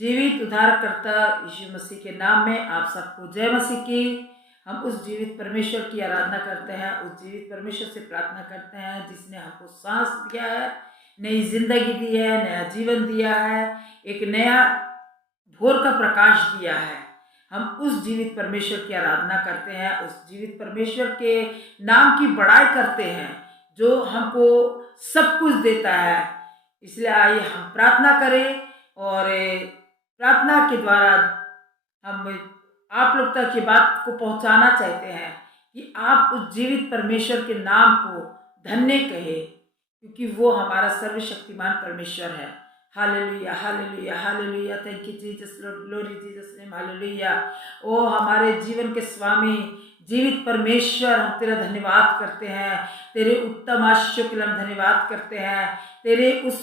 जीवित उद्धारकर्ता यीशु मसीह के नाम में आप सबको जय मसीह की। हम उस जीवित परमेश्वर की आराधना करते हैं, उस जीवित परमेश्वर से प्रार्थना करते हैं जिसने हमको सांस दिया है, नई जिंदगी दी है, नया जीवन दिया है, एक नया भोर का प्रकाश दिया है। हम उस जीवित परमेश्वर की आराधना करते हैं, उस जीवित परमेश्वर के नाम की बड़ाई करते हैं जो हमको सब कुछ देता है। इसलिए आइए हम प्रार्थना करें और प्रार्थना के द्वारा हम आप लोग तक ये बात को पहुंचाना चाहते हैं कि आप उस जीवित परमेश्वर के नाम को धन्य कहें, क्योंकि वो हमारा सर्वशक्तिमान परमेश्वर है। Hallelujah, hallelujah, hallelujah. Thank you Jesus, Lord, glory Jesus name, hallelujah. ओ हमारे जीवन के स्वामी जीवित परमेश्वर, हम तेरा धन्यवाद करते हैं, तेरे उत्तम आशीषों के लिए हम धन्यवाद करते हैं, तेरे उस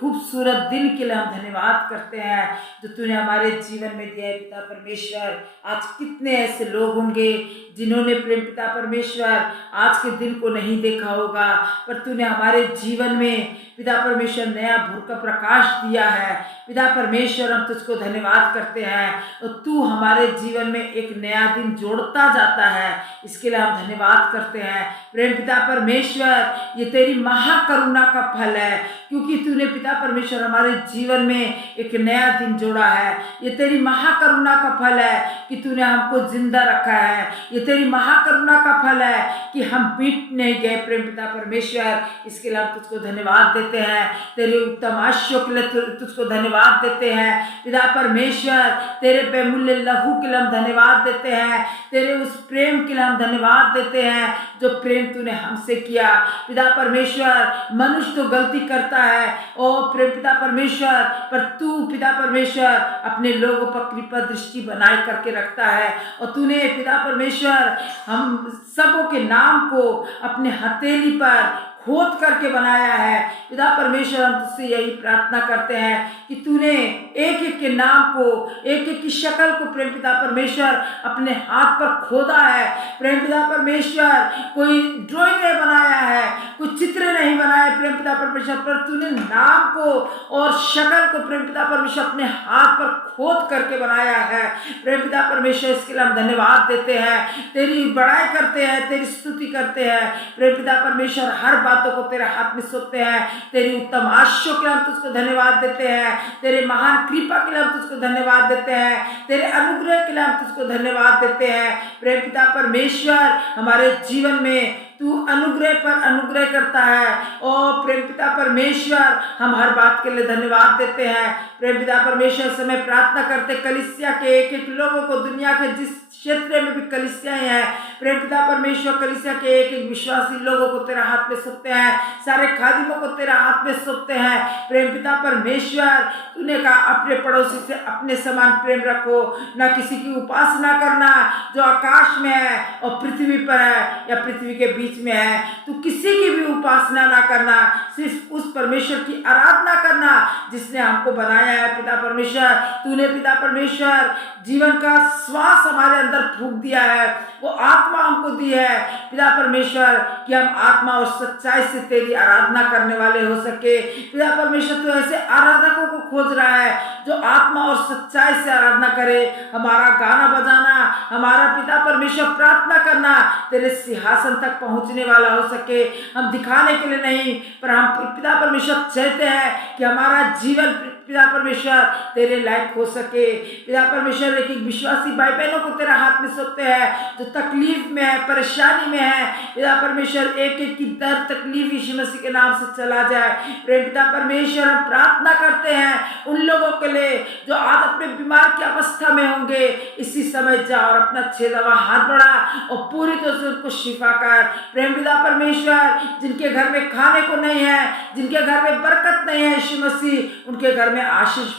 खूबसूरत दिन के लिए हम धन्यवाद करते हैं जो तूने हमारे जीवन में दिया है। पिता परमेश्वर, आज कितने ऐसे लोग होंगे जिन्होंने प्रेम पिता परमेश्वर आज के दिन को नहीं देखा होगा, पर तूने हमारे जीवन में पिता परमेश्वर नया भोर का प्रकाश दिया है। पिता परमेश्वर, हम तुझको धन्यवाद करते हैं और तू हमारे जीवन में एक नया दिन जोड़ता जाता है, इसके लिए हम धन्यवाद करते हैं। प्रेम पिता परमेश्वर, ये तेरी महाकरुणा का फल है, क्योंकि तूने पिता परमेश्वर हमारे जीवन में एक नया दिन जोड़ा है। ये तेरी महाकरुणा का फल है कि तूने हमको जिंदा रखा है। ये तेरी महाकरुणा का फल है कि हम बीत नहीं गए। प्रेम पिता परमेश्वर, इसके लिए हम तुझको धन्यवाद देते हैं, तेरे उत्तम आशीषों के लिए तुझको धन्यवाद देते हैं। पिता परमेश्वर, तेरे बेमूल्य लहू के लिए हम धन्यवाद देते हैं, तेरे उस प्रेम के लिए हम धन्यवाद देते हैं जो प्रेम तूने हमसे किया। पिता परमेश्वर, मनुष्य तो गलती करता है और प्रेम पिता परमेश्वर, पर तू पिता परमेश्वर अपने लोगों पर कृपा दृष्टि बनाए करके रखता है और तूने पिता परमेश्वर हम सबों के नाम को अपने हथेली पर खोद करके बनाया है। पिता परमेश्वर, हम तुझसे यही प्रार्थना करते हैं कि तूने एक एक के नाम को, एक एक की शक्ल को प्रेम पिता परमेश्वर अपने हाथ पर खोदा है। प्रेम पिता परमेश्वर, कोई ड्राइंग नहीं बनाया है, कोई चित्र नहीं बनाया है प्रेम पिता परमेश्वर, पर तूने नाम को और शक्ल को प्रेम पिता परमेश्वर अपने हाथ पर खोद करके बनाया है। प्रेम पिता परमेश्वर, इसके लिए हम धन्यवाद देते हैं, तेरी बड़ाई करते हैं, तेरी स्तुति करते हैं। प्रेम पिता परमेश्वर, हर बातों को तेरे हाथ में सौंपते हैं, तेरी उत्तम आशीषों के लिए हम तुझको धन्यवाद देते हैं, तेरे महान कृपा के लिए हम तुझको धन्यवाद देते हैं, तेरे अनुग्रह के लिए हम तुझको धन्यवाद देते हैं। प्रेम पिता परमेश्वर, हमारे जीवन में तू अनुग्रह पर अनुग्रह करता है और प्रेम पिता परमेश्वर, हम हर बात के लिए धन्यवाद देते हैं। प्रेम पिता परमेश्वर, समय प्रार्थना करते कलीसिया के एक एक लोगों को, दुनिया के जिस क्षेत्र में भी कलीसियाएं हैं, प्रेम पिता परमेश्वर, कलीसिया के एक एक विश्वासी लोगों को तेरा हाथ में सौंपते हैं, सारे खादिमों को तेरा हाथ में सौंपते हैं। प्रेम पिता परमेश्वर, तूने कहा अपने पड़ोसी से अपने समान प्रेम रखो, ना किसी की उपासना करना जो आकाश में है और पृथ्वी पर है या पृथ्वी के बीच में है। तू किसी की भी उपासना ना करना, सिर्फ उस परमेश्वर की आराधना करना जिसने हमको बनाया है। पिता परमेश्वर, तूने पिता परमेश्वर जीवन का श्वास हमारे अंदर फूंक दिया है, वो आत्मा हमको दी है पिता परमेश्वर कि हम आत्मा और सच्चाई से तेरी आराधना करने वाले हो सके। पिता परमेश्वर, तू ऐसे आराधकों को खोज रहा है जो आत्मा और सच्चाई से आराधना करे। हमारा गाना बजाना, हमारा पिता परमेश्वर प्रार्थना करना तेरे सिंहासन तक पहुंचने वाला हो सके। हम दिखाने के लिए नहीं, पर हम पिता परमेश्वर चाहते हैं कि हमारा जीवन पिता परमेश्वर तेरे लायक हो सके। पिता परमेश्वर, एक एक विश्वासी भाई बहनों को तेरा हाथ में सौंपते हैं जो तकलीफ में है, परेशानी में है। पिता परमेश्वर, एक एक की दर्द तकलीफ यीशु मसीह के नाम से चला जाए। प्रेम पिता परमेश्वर, हम प्रार्थना करते हैं उन लोगों के लिए जो आज अपने बीमार की अवस्था में होंगे, इसी समय जा और अपना छेदा हुआ हाथ बढ़ा और पूरी तरह से उनको शिफा कर। प्रेम पिता परमेश्वर, जिनके घर में खाने को नहीं है, जिनके घर में बरकत नहीं है, यीशु मसीह उनके घर में आशीष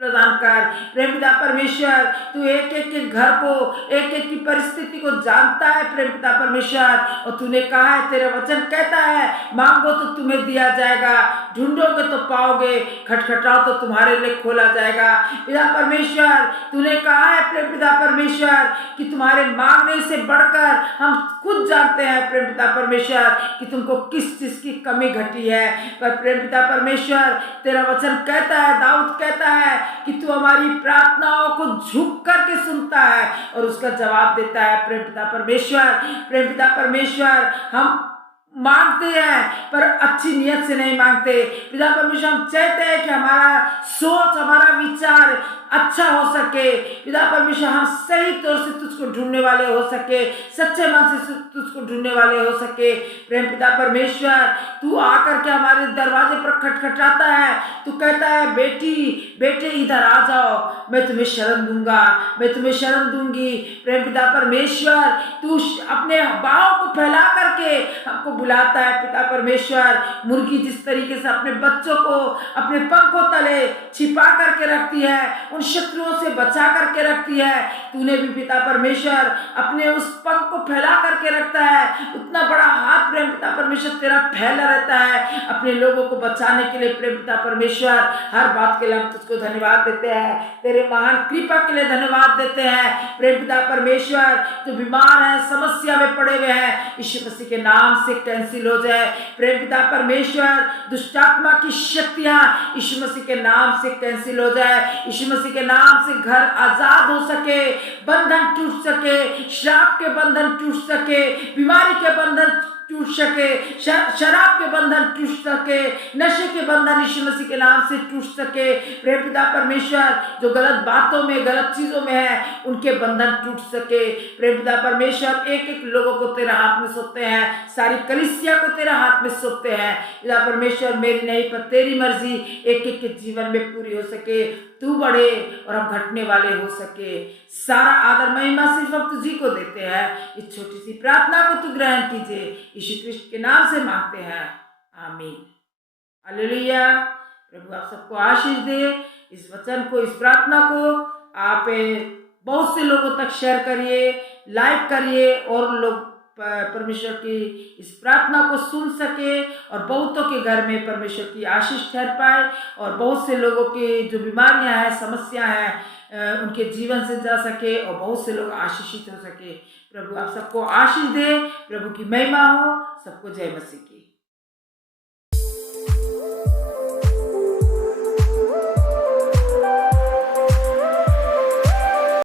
प्रदान कर। प्रेम पिता परमेश्वर, तू एक एक के घर को, एक एक की परिस्थिति को जानता है प्रेम पिता परमेश्वर, और तूने कहा है, तेरा वचन कहता है, मांगो तो तुम्हें दिया जाएगा, ढूंढोगे तो पाओगे, खटखटाओ तो तुम्हारे लिए खोला जाएगा। पिता परमेश्वर, तूने कहा है प्रेम पिता परमेश्वर कि तुम्हारे मांगने से बढ़कर हम खुद जानते हैं प्रेम पिता परमेश्वर कि तुमको किस चीज की कमी घटी है। पर प्रेम पिता परमेश्वर, तेरा वचन कहता है, दाऊद कहता है कि तू हमारी प्रार्थनाओं को झुक करके सुनता है और उसका जवाब देता है। प्रेम पिता परमेश्वर, हम मांगते हैं पर अच्छी नियत से नहीं मांगते। पिता परमेश्वर, हम चाहते हैं कि हमारा सोच, हमारा विचार अच्छा हो सके। पिता परमेश्वर, हम सही तौर से तुझको ढूंढने वाले हो सके, सच्चे मन से तुझको ढूंढने वाले हो सके। प्रेम पिता परमेश्वर, तू आकर के हमारे दरवाजे पर खटखटाता है। तू कहता है, बेटे इधर आ जाओ, मैं तुम्हें शरण दूंगा, मैं तुम्हें शरण दूंगी। प्रेम पिता परमेश्वर, तू अपने बाहों को फैला करके हमको बुलाता है। पिता परमेश्वर, मुर्गी जिस तरीके से अपने बच्चों को अपने पंखों तले छिपा करके रखती है, उन शत्रुओं से बचा करके रखती है, तूने भी पिता परमेश्वर अपने उस पंख को फैला करके रखता है। उतना बड़ा हाथ प्रेम पिता परमेश्वर तेरा फैला रहता है अपने लोगों को बचाने के लिए। प्रेम पिता परमेश्वर, हर बात के लिए हम तुझको धन्यवाद देते हैं, तेरे महान कृपा के लिए धन्यवाद देते हैं। प्रेम पिता परमेश्वर, जो बीमार है, समस्या में पड़े हुए हैं, यीशु मसीह के नाम से कैंसिल हो जाए। प्रेम पिता परमेश्वर, दुष्टात्मा की शक्तियां यीशु मसीह के नाम से कैंसिल हो जाए। यीशु मसीह के नाम से घर आजाद हो सके, बंधन टूट सके, श्राप के बंधन टूट सके, बीमारी के बंधन टूट सके, शराब के बंधन टूट सके, नशे के बंधन यीशु मसीह के नाम से टूट सके। प्रेम पिता परमेश्वर, जो गलत बातों में, गलत चीजों में है, उनके बंधन टूट सके। प्रेम पिता परमेश्वर, एक एक लोगों को तेरा हाथ में सौंपते हैं, सारी कलीसिया को तेरा हाथ में सौंपते हैं। पिता परमेश्वर, मेरी नहीं पर तेरी मर्जी एक एक के जीवन में पूरी हो सके, तू बढ़े और हम घटने वाले हो सके। सारा आदर महिमा सिर्फ हम तुझी को देते हैं। इस छोटी सी प्रार्थना को तू ग्रहण कीजिए, यीशु कृष्ण के नाम से मांगते हैं, आमीन। हालेलुया। प्रभु आप सबको आशीष दे। इस वचन को, इस प्रार्थना को आप बहुत से लोगों तक शेयर करिए, लाइक करिए, और लोग परमेश्वर की इस प्रार्थना को सुन सके और बहुतों के घर में परमेश्वर की आशीष ठहर पाए, और बहुत से लोगों की जो बीमारियां हैं, समस्या हैं, उनके जीवन से जा सके और बहुत से लोग आशीषित हो सके। प्रभु आप सबको आशीष दे। प्रभु की महिमा हो। सबको जय मसीह की।